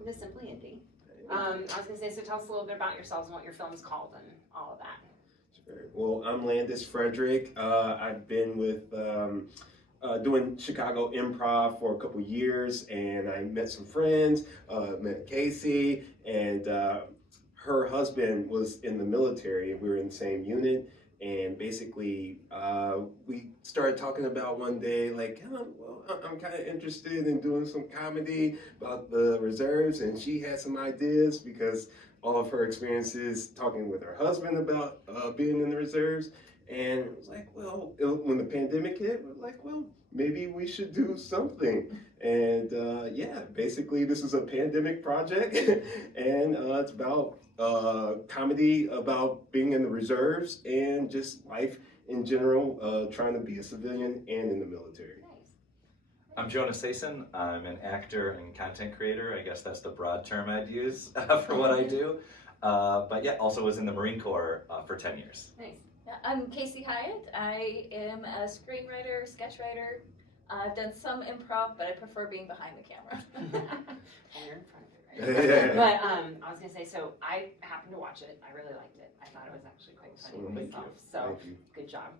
welcome to Simply Indie. I was going to say, so tell us a little bit about yourselves and what your film's called and all of that. Sure. Well, I'm Landis Frederick. I've been with doing Chicago Improv for a couple years, and I met some friends, met Casey, and her husband was in the military. We were in the same unit, and basically we started talking about one day, like, oh, well, I'm kind of interested in doing some comedy about the reserves, and she had some ideas because all of her experiences talking with her husband about being in the reserves. And it was like, well, when the pandemic hit, we're like, well, maybe we should do something. And yeah, basically this is a pandemic project, and it's about comedy about being in the reserves and just life in general, trying to be a civilian and in the military. I'm Jonah Sason. I'm an actor and content creator. I guess that's the broad term I'd use for what I do. But yeah, also was in the Marine Corps for 10 years. Nice. I'm Casey Hyatt. I am a screenwriter, sketch writer. I've done some improv, but I prefer being behind the camera. Well, you're in front of it, right? But I was going to say, so I happened to watch it. I really liked it. I thought it was actually quite funny myself. So good job.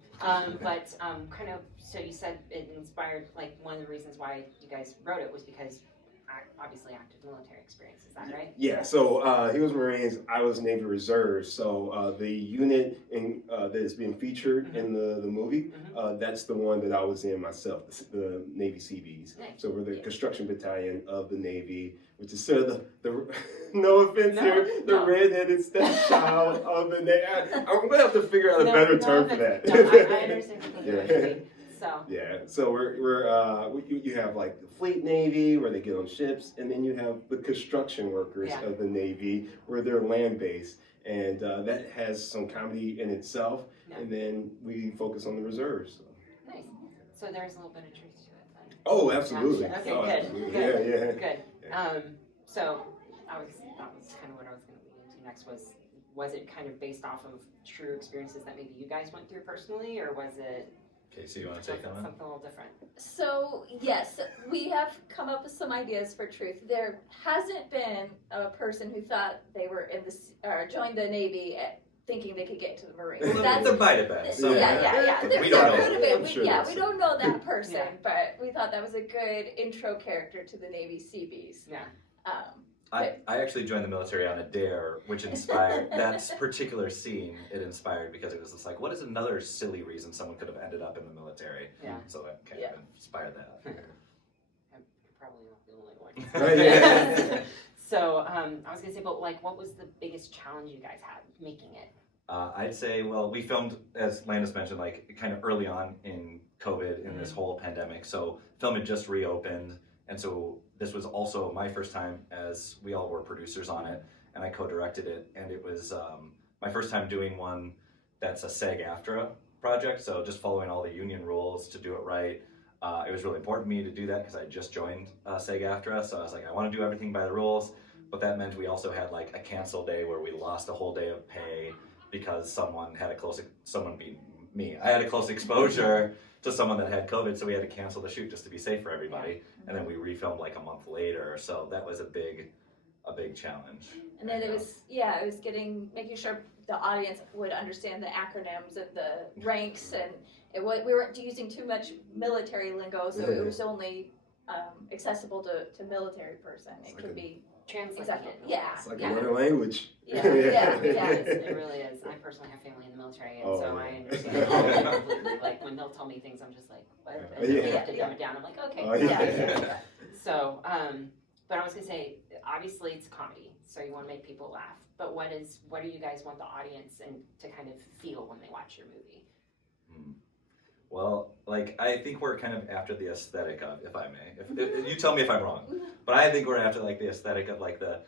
But kind of, so you said it inspired, like one of the reasons why you guys wrote it was because obviously active military experience. Is that right? Yeah, so he was Marines, I was Navy Reserves. So the unit that is being featured in the movie, that's the one that I was in myself, the Navy Seabees. Nice. So we're the construction battalion of the Navy, which is sort of the no offense here, the redheaded stepchild of the Navy. I'm gonna have to figure out a better term for that. No, I understand completely what you mean. So. Yeah, so you have like the Fleet Navy where they get on ships, and then you have the construction workers of the Navy where they're land-based, and that has some comedy in itself, and then we focus on the reserves. So. Nice. So there's a little bit of truth to it then. Oh, absolutely. Okay, oh, good. Absolutely. Good. Yeah. Good. Yeah. So that was kind of what I was going to lead into next was it kind of based off of true experiences that maybe you guys went through personally, or was it Casey, you want to take on that? something a little different? So yes, we have come up with some ideas for truth. There hasn't been a person who thought they were in or joined the Navy thinking they could get into the Marines. There might have been. So Yeah. We don't know. We don't know that person, but we thought that was a good intro character to the Navy Seabees. Yeah. I actually joined the military on a dare, which inspired that particular scene. It inspired because it was just like, what is another silly reason someone could have ended up in the military? Yeah. So that kind of inspired that. I'm probably not the only one. Right. So I was gonna say, but like, what was the biggest challenge you guys had making it? I'd say, well, we filmed, as Landis mentioned, like kind of early on in COVID, in this whole pandemic. So film had just reopened, and so this was also my first time, as we all were producers on it, and I co-directed it, and it was my first time doing one that's a SAG-AFTRA project, so just following all the union rules to do it right. It was really important to me to do that because I just joined SAG-AFTRA, so I was like, I want to do everything by the rules, but that meant we also had like a cancel day where we lost a whole day of pay because someone beat me. I had a close exposure to someone that had COVID, so we had to cancel the shoot just to be safe for everybody. And then we refilmed like a month later, so that was a big challenge. And then it was making sure the audience would understand the acronyms and the ranks, and we weren't using too much military lingo, so it was only accessible to military person. It could be Translate. exactly. It's like another language. Yeah. It really is. I personally have family in the military, and so I understand all of it completely. Like when they'll tell me things, I'm just like, what? And they have to dumb it down. I'm like, okay. So, but I was gonna say, obviously it's comedy, so you want to make people laugh. But what do you guys want the audience and to kind of feel when they watch your movie? Well, like, I think we're kind of after the aesthetic of, if I may, if you tell me if I'm wrong, but I think we're after like the aesthetic of like the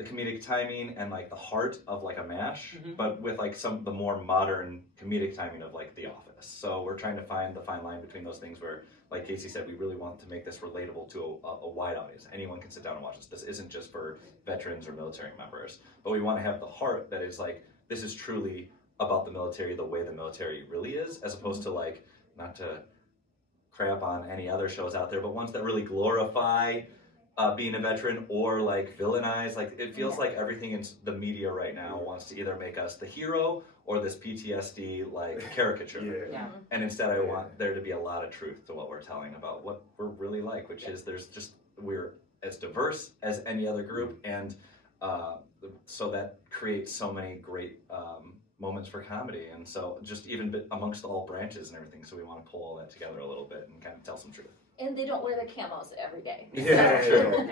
comedic timing and like the heart of like a MASH, but with like the more modern comedic timing of like The Office. So we're trying to find the fine line between those things where, like Casey said, we really want to make this relatable to a wide audience. Anyone can sit down and watch this. This isn't just for veterans or military members, but we want to have the heart that is like, this is truly about the military the way the military really is, as opposed to like, not to crap on any other shows out there, but ones that really glorify being a veteran or like villainize. Like it feels like everything in the media right now wants to either make us the hero or this PTSD like caricature. Yeah. And instead I want there to be a lot of truth to what we're telling about what we're really like, which is we're as diverse as any other group, and so that creates so many great moments for comedy, and so just even amongst all branches and everything, so we want to pull all that together a little bit and kind of tell some truth. And they don't wear the camos every day. Yeah. We don't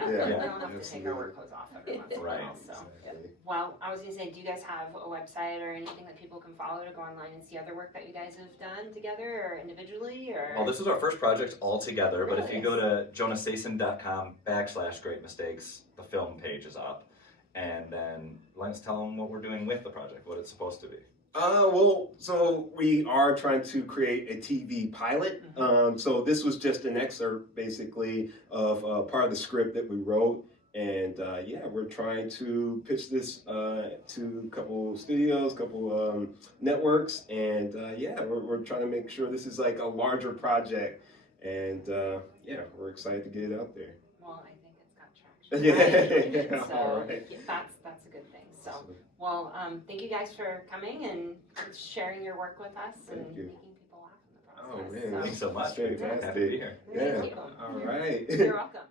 have to take our work clothes off every once in a Right. while, so. Exactly. Well, I was gonna say, do you guys have a website or anything that people can follow to go online and see other work that you guys have done together or individually, or? Well, this is our first project all together, but if you Really? go to jonassason.com/great mistakes, the film page is up, and then let's tell them what we're doing with the project, what it's supposed to be. Well, so we are trying to create a TV pilot. So this was just an excerpt, basically, of part of the script that we wrote. And yeah, we're trying to pitch this to a couple studios, couple networks. And yeah, we're trying to make sure this is like a larger project. And yeah, we're excited to get it out there. Well, I think it's got traction. Yeah, So, all right. yeah, that's a good thing, so. Well, thank you guys for coming and sharing your work with us and Thank you. making people laugh in the Oh process. man, Thanks so much. Fantastic. Happy to be here. Yeah. Thank you. All right. You're welcome.